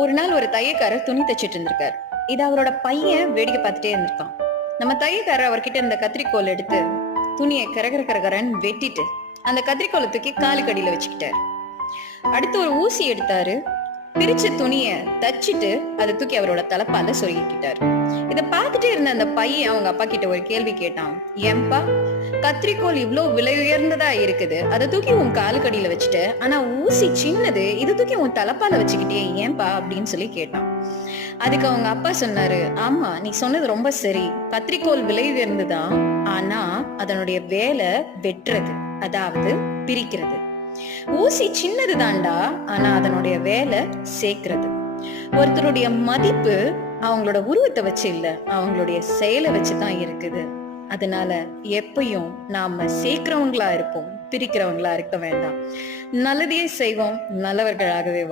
ஒரு நாள் ஒரு தையக்காரர் துணி தச்சிட்டு இருந்திருக்காரு. இது அவரோட பையன் வேடிக்கை பார்த்துட்டே இருந்திருக்கான். நம்ம தையக்காரர் அவர்கிட்ட இந்த கத்திரிக்கோல் எடுத்து துணியை கரகர கரகரன்னு வெட்டிட்டு அந்த கத்திரிக்கோலை தூக்கி காலுக்கடியில வச்சுக்கிட்டாரு. அடுத்து ஒரு ஊசி எடுத்தாரு. பிரிச்ச துணிய தச்சிட்டு அதை தூக்கி அவரோட தலப்பால சொருகிக்கிட்டாரு. இத பார்த்துட்டே இருந்த அந்த பையன் அவங்க அப்பா கிட்ட ஒரு கேள்வி கேட்டான். ஏன்பா, கத்திரிக்கோல் இவ்ளோ விலை உயர்ந்ததா இருக்குது, அதை தூக்கி உன் காலுக்கடியில வச்சுட்ட, ஆனா ஊசி சின்னது, இதை தூக்கி உன் தலப்பால வச்சுக்கிட்டே ஏன்பா அப்படின்னு சொல்லி கேட்டான். அதுக்கு அவங்க அப்பா சொன்னாரு, ஆமா, நீ சொன்னது ரொம்ப சரி, கத்திரிக்கோல் விலை உயர்ந்துதான், ஆனா அதனுடைய வேலை வெட்டுறது, அதாவது பிரிக்கிறது. ஊசி சின்னது தாண்டா, ஆனா அதனுடைய வேலை சேர்க்கிறது. ஒருத்தருடைய மதிப்பு அவங்களோட உருவத்தை வச்சு இல்ல, அவங்களுடைய செயலை வச்சுதான் இருக்குது. அதனால எப்பயும் நாம சேர்க்கிறவங்களா இருப்போம், பிரிக்கிறவங்களா இருக்க வேண்டாம். நல்லதையே செய்வோம், நல்லவர்களாகவே